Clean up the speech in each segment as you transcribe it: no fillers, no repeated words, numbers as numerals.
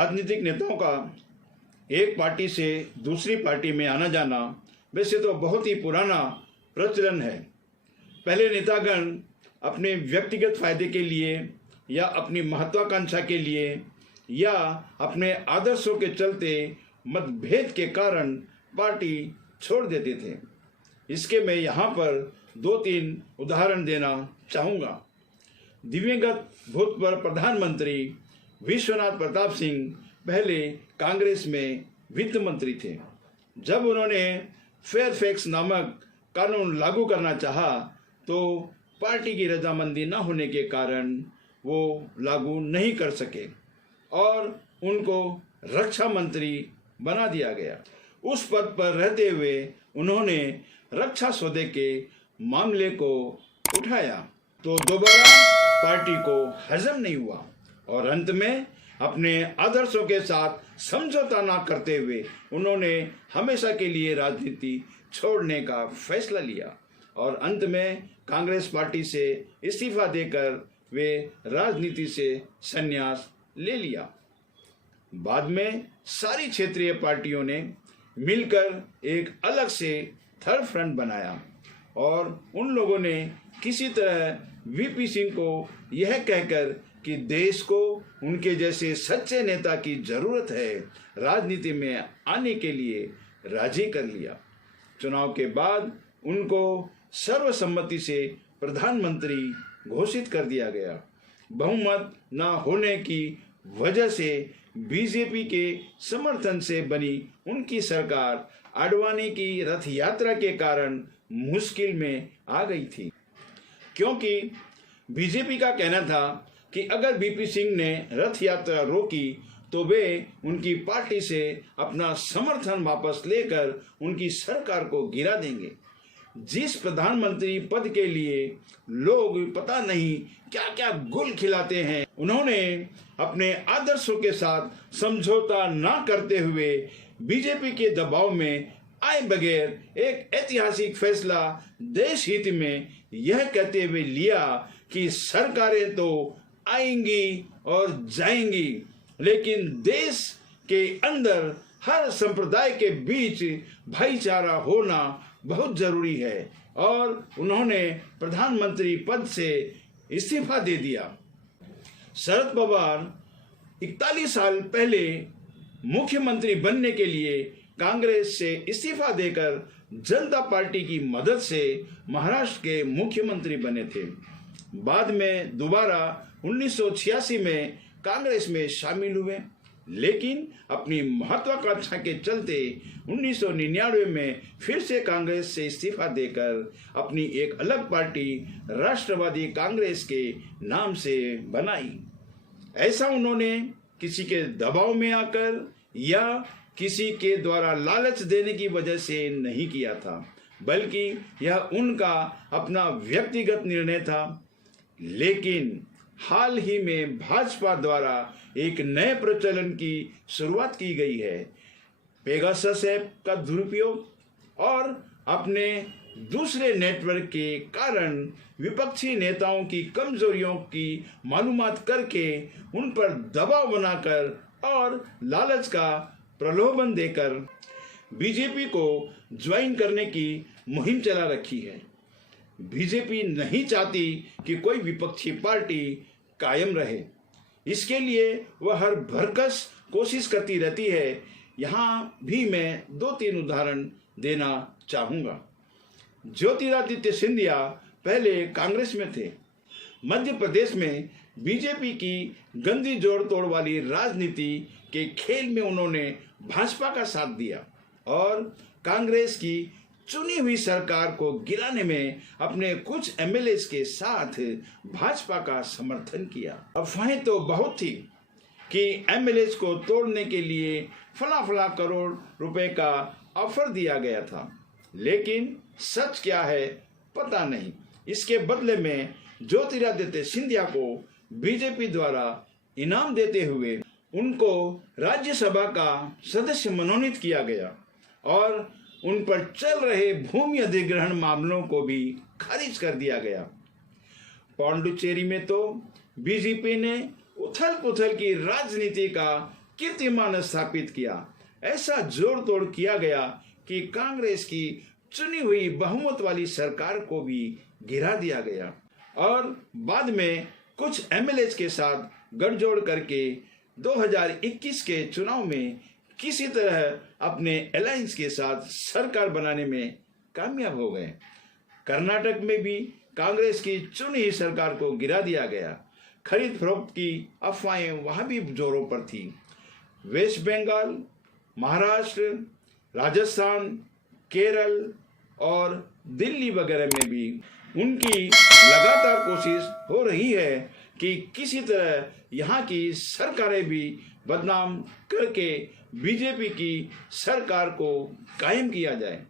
राजनीतिक नेताओं का एक पार्टी से दूसरी पार्टी में आना जाना वैसे तो बहुत ही पुराना प्रचलन है। पहले नेतागण अपने व्यक्तिगत फायदे के लिए या अपनी महत्वाकांक्षा के लिए या अपने आदर्शों के चलते मतभेद के कारण पार्टी छोड़ देते थे। इसके मैं यहाँ पर 2-3 उदाहरण देना चाहूँगा। दिवंगत भूतपूर्व प्रधानमंत्री विश्वनाथ प्रताप सिंह पहले कांग्रेस में वित्त मंत्री थे। जब उन्होंने फेयरफैक्स नामक कानून लागू करना चाहा तो पार्टी की रजामंदी न होने के कारण वो लागू नहीं कर सके और उनको रक्षा मंत्री बना दिया गया। उस पद पर रहते हुए उन्होंने रक्षा सौदे के मामले को उठाया तो दोबारा पार्टी को हजम नहीं हुआ और अंत में अपने आदर्शों के साथ समझौता न करते हुए उन्होंने हमेशा के लिए राजनीति छोड़ने का फैसला लिया और अंत में कांग्रेस पार्टी से इस्तीफा देकर वे राजनीति से संन्यास ले लिया। बाद में सारी क्षेत्रीय पार्टियों ने मिलकर एक अलग से थर्ड फ्रंट बनाया और उन लोगों ने किसी तरह वीपी सिंह को यह कहकर कि देश को उनके जैसे सच्चे नेता की जरूरत है राजनीति में आने के लिए राजी कर लिया। चुनाव के बाद उनको सर्वसम्मति से प्रधानमंत्री घोषित कर दिया गया। बहुमत न होने की वजह से बीजेपी के समर्थन से बनी उनकी सरकार आडवाणी की रथ यात्रा के कारण मुश्किल में आ गई थी, क्योंकि बीजेपी का कहना था कि अगर वीपी सिंह ने रथ यात्रा रोकी तो वे उनकी पार्टी से अपना समर्थन वापस लेकर उनकी सरकार को गिरा देंगे। जिस प्रधानमंत्री पद के लिए लोग पता नहीं क्या क्या गुल खिलाते हैं, उन्होंने अपने आदर्शों के साथ समझौता न करते हुए बीजेपी के दबाव में आए बगैर एक ऐतिहासिक फैसला देश हित में यह कहते हुए लिया कि सरकारें तो आएंगी और जाएंगी, लेकिन देश के अंदर हर संप्रदाय के बीच भाईचारा होना बहुत जरूरी है और उन्होंने प्रधानमंत्री पद से इस्तीफा दे दिया। शरद पवार 41 साल पहले मुख्यमंत्री बनने के लिए कांग्रेस से इस्तीफा देकर जनता पार्टी की मदद से महाराष्ट्र के मुख्यमंत्री बने थे। बाद में दोबारा 1986 में कांग्रेस में शामिल हुए, लेकिन अपनी महत्वाकांक्षा के चलते 1999 में फिर से कांग्रेस से इस्तीफा देकर अपनी एक अलग पार्टी राष्ट्रवादी कांग्रेस के नाम से बनाई। ऐसा उन्होंने किसी के दबाव में आकर या किसी के द्वारा लालच देने की वजह से नहीं किया था, बल्कि यह उनका अपना व्यक्तिगत निर्णय था। लेकिन हाल ही में भाजपा द्वारा एक नए प्रचलन की शुरुआत की गई है, पेगासस ऐप का दुरुपयोग और अपने दूसरे नेटवर्क के कारण विपक्षी नेताओं की कमजोरियों की मालूमात करके उन पर दबाव बनाकर और लालच का प्रलोभन देकर बीजेपी को ज्वाइन करने की मुहिम चला रखी है। बीजेपी नहीं चाहती कि कोई विपक्षी पार्टी कायम रहे, इसके लिए वह हर भरकस कोशिश करती रहती है। यहाँ भी मैं 2-3 उदाहरण देना चाहूँगा। ज्योतिरादित्य सिंधिया पहले कांग्रेस में थे। मध्य प्रदेश में बीजेपी की गंदी जोड़ तोड़ वाली राजनीति के खेल में उन्होंने भाजपा का साथ दिया और कांग्रेस की चुनी हुई सरकार को गिराने में अपने कुछ एमएलए के साथ भाजपा का समर्थन किया। अफवाहें तो बहुत थी कि एमएलए को तोड़ने के लिए फला करोड़ रुपए का ऑफर दिया गया था, लेकिन सच क्या है पता नहीं। इसके बदले में ज्योतिरादित्य सिंधिया को बीजेपी द्वारा इनाम देते हुए उनको राज्यसभा का सदस्य मनोनीत किया गया और उन पर चल रहे भूमि अधिग्रहण मामलों को भी खारिज कर दिया गया। पौंडुचेरी में तो बीजेपी ने उथल पुथल की राजनीति का कीर्तिमान स्थापित किया। ऐसा जोड़ तोड़ किया गया कि कांग्रेस की चुनी हुई बहुमत वाली सरकार को भी गिरा दिया गया और बाद में कुछ एमएलए के साथ गठजोड़ करके 2021 के चुनाव में किसी तरह अपने अलायंस के साथ सरकार बनाने में कामयाब हो गए। कर्नाटक में भी कांग्रेस की चुनी हुई सरकार को गिरा दिया गया। खरीद फरोख्त की अफवाहें वहां भी जोरों पर थी। वेस्ट बंगाल, महाराष्ट्र, राजस्थान, केरल और दिल्ली वगैरह में भी उनकी लगातार कोशिश हो रही है कि किसी तरह यहाँ की सरकारें भी बदनाम करके बीजेपी की सरकार को कायम किया जाए।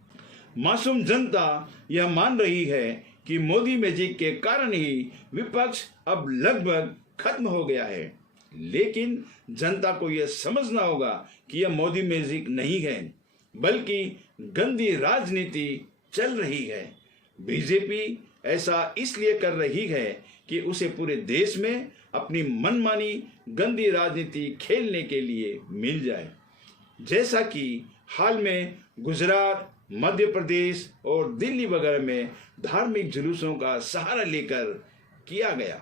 मासूम जनता यह मान रही है कि मोदी मैजिक के कारण ही विपक्ष अब लगभग खत्म हो गया है, लेकिन जनता को यह समझना होगा कि यह मोदी मैजिक नहीं है, बल्कि गंदी राजनीति चल रही है। बीजेपी ऐसा इसलिए कर रही है कि उसे पूरे देश में अपनी मनमानी गंदी राजनीति खेलने के लिए मिल जाए, जैसा कि हाल में गुजरात, मध्य प्रदेश और दिल्ली वगैरह में धार्मिक जुलूसों का सहारा लेकर किया गया।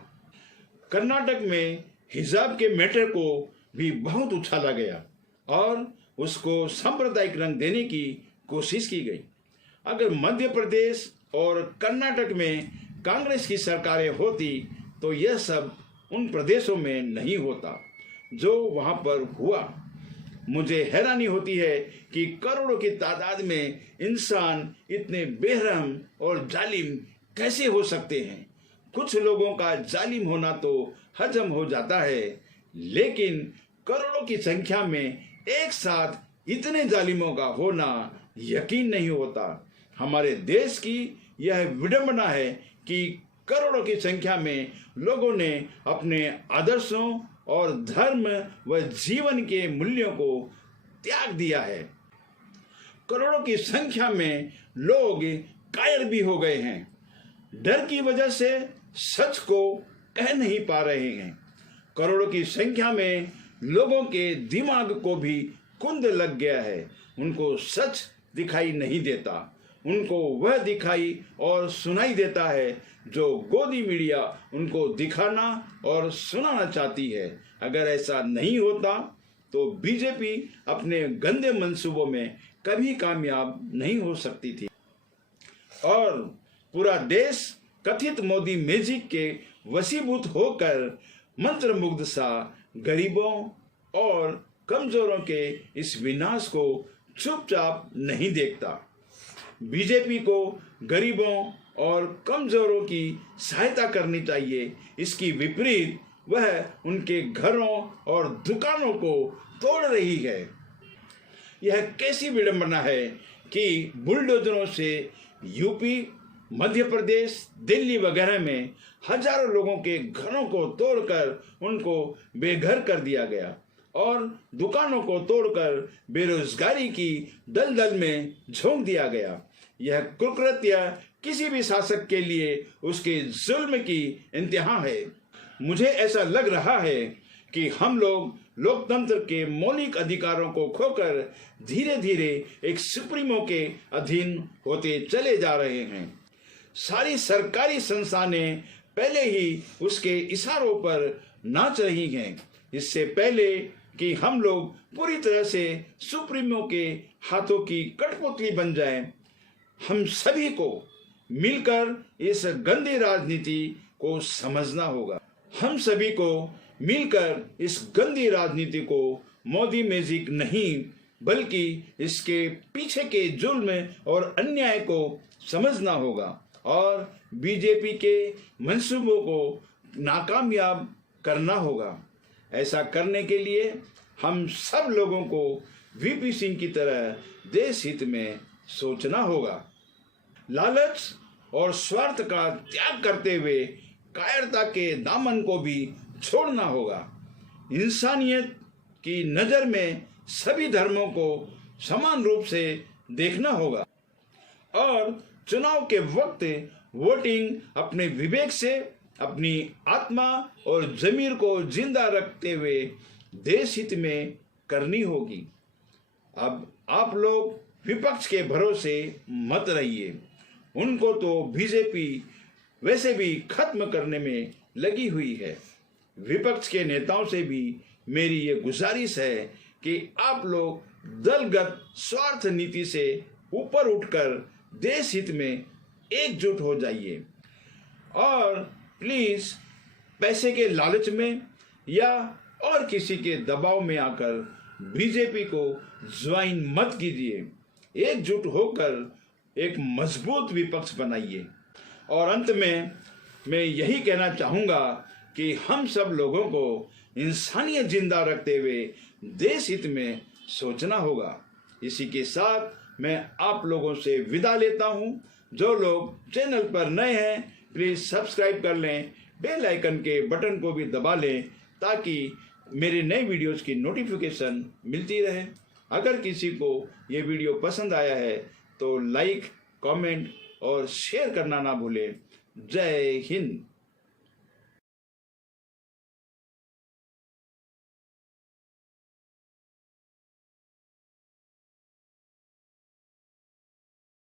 कर्नाटक में हिजाब के मैटर को भी बहुत उछाला गया और उसको सांप्रदायिक रंग देने की कोशिश की गई। अगर मध्य प्रदेश और कर्नाटक में कांग्रेस की सरकारें होती तो यह सब उन प्रदेशों में नहीं होता जो वहां पर हुआ। मुझे हैरानी होती है कि करोड़ों की तादाद में इंसान इतने बेरहम और जालिम कैसे हो सकते हैं। कुछ लोगों का जालिम होना तो हजम हो जाता है, लेकिन करोड़ों की संख्या में एक साथ इतने जालिमों का होना यकीन नहीं होता। हमारे देश की यह विडंबना है कि करोड़ों की संख्या में लोगों ने अपने आदर्शों और धर्म व जीवन के मूल्यों को त्याग दिया है। करोड़ों की संख्या में लोग कायर भी हो गए हैं, डर की वजह से सच को कह नहीं पा रहे हैं। करोड़ों की संख्या में लोगों के दिमाग को भी कुंद लग गया है। उनको सच दिखाई नहीं देता, उनको वह दिखाई और सुनाई देता है जो गोदी मीडिया उनको दिखाना और सुनाना चाहती है। अगर ऐसा नहीं होता तो बीजेपी अपने गंदे मंसूबों में कभी कामयाब नहीं हो सकती थी और पूरा देश कथित मोदी मैजिक के वशीभूत होकर मंत्रमुग्ध सा गरीबों और कमजोरों के इस विनाश को चुपचाप नहीं देखता। बीजेपी को गरीबों और कमजोरों की सहायता करनी चाहिए। इसकी विपरीत वह उनके घरों और दुकानों को तोड़ रही है। यह कैसी विडंबना है कि बुलडोजरों से यूपी, मध्य प्रदेश, दिल्ली वगैरह में हजारों लोगों के घरों को तोड़कर उनको बेघर कर दिया गया और दुकानों को तोड़कर बेरोजगारी की दलदल में झोंक दिया गया। यह कुकृत्य किसी भी शासक के लिए उसके जुल्म की इंतहा है। मुझे ऐसा लग रहा है कि हम लोग लोकतंत्र के मौलिक अधिकारों को खोकर धीरे धीरे एक सुप्रीमो के अधीन होते चले जा रहे हैं। सारी सरकारी संस्थानें पहले ही उसके इशारों पर नाच रही हैं। इससे पहले कि हम लोग पूरी तरह से सुप्रीमो के हाथों की कठपुतली बन जाएं, हम सभी को मिलकर इस गंदी राजनीति को समझना होगा। हम सभी को मिलकर इस गंदी राजनीति को मोदी मैजिक नहीं बल्कि इसके पीछे के जुल्म और अन्याय को समझना होगा और बीजेपी के मंसूबों को नाकामयाब करना होगा। ऐसा करने के लिए हम सब लोगों को वीपी सिंह की तरह देश हित में सोचना होगा। लालच और स्वार्थ का त्याग करते हुए कायरता के दामन को भी छोड़ना होगा। इंसानियत की नज़र में सभी धर्मों को समान रूप से देखना होगा और चुनाव के वक्त वोटिंग अपने विवेक से अपनी आत्मा और जमीर को जिंदा रखते हुए देश हित में करनी होगी। अब आप लोग विपक्ष के भरोसे मत रहिए। उनको तो बीजेपी वैसे भी खत्म करने में लगी हुई है। विपक्ष के नेताओं से भी मेरी ये गुजारिश है कि आप लोग दलगत स्वार्थ नीति से ऊपर उठकर देश हित में एकजुट हो जाइए और प्लीज पैसे के लालच में या और किसी के दबाव में आकर बीजेपी को ज्वाइन मत कीजिए। एकजुट होकर एक मजबूत विपक्ष बनाइए। और अंत में मैं यही कहना चाहूँगा कि हम सब लोगों को इंसानियत जिंदा रखते हुए देश हित में सोचना होगा। इसी के साथ मैं आप लोगों से विदा लेता हूँ। जो लोग चैनल पर नए हैं प्लीज़ सब्सक्राइब कर लें, बेल आइकन के बटन को भी दबा लें ताकि मेरे नए वीडियोस की नोटिफिकेशन मिलती रहे। अगर किसी को ये वीडियो पसंद आया है तो लाइक, कमेंट और शेयर करना ना भूलें। जय हिंद।